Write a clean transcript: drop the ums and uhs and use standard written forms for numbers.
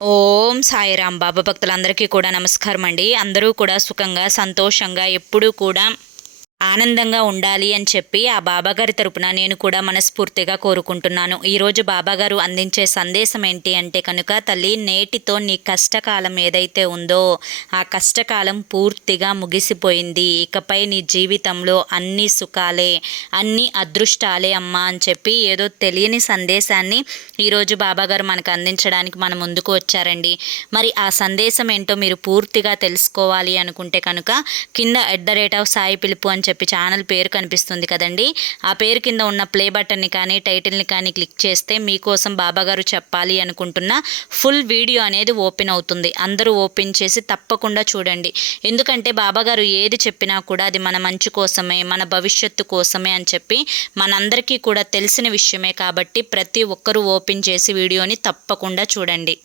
ఓం సాయిరాం బాబా భక్తులందరికీ కూడా నమస్కారం అండి. అందరూ కూడా సుఖంగా సంతోషంగా ఎప్పుడూ కూడా ఆనందంగా ఉండాలి అని చెప్పి ఆ బాబాగారి తరపున నేను కూడా మనస్ఫూర్తిగా కోరుకుంటున్నాను. ఈరోజు బాబాగారు అందించే సందేశం ఏంటి అంటే కనుక, తల్లి నేటితో నీ కష్టకాలం ఏదైతే ఉందో ఆ కష్టకాలం పూర్తిగా ముగిసిపోయింది. ఇకపై నీ జీవితంలో అన్ని సుఖాలే, అన్ని అదృష్టాలే అమ్మా అని చెప్పి ఏదో తెలియని సందేశాన్ని ఈరోజు బాబాగారు మనకు అందించడానికి మన ముందుకు వచ్చారండి. మరి ఆ సందేశం ఏంటో మీరు పూర్తిగా తెలుసుకోవాలి అనుకుంటే కనుక కింద @సాయి పిలుపు అని చెప్పి ఛానల్ పేరు కనిపిస్తుంది కదండి. ఆ పేరు కింద ఉన్న ప్లే బటన్ని కానీ టైటిల్ని కానీ క్లిక్ చేస్తే మీకోసం బాబాగారు చెప్పాలి అనుకుంటున్న ఫుల్ వీడియో అనేది ఓపెన్ అవుతుంది. అందరూ ఓపెన్ చేసి తప్పకుండా చూడండి. ఎందుకంటే బాబాగారు ఏది చెప్పినా కూడా అది మన మంచి కోసమే, మన భవిష్యత్తు కోసమే అని చెప్పి మనందరికీ కూడా తెలిసిన విషయమే కాబట్టి ప్రతి ఒక్కరూ ఓపెన్ చేసి వీడియోని తప్పకుండా చూడండి.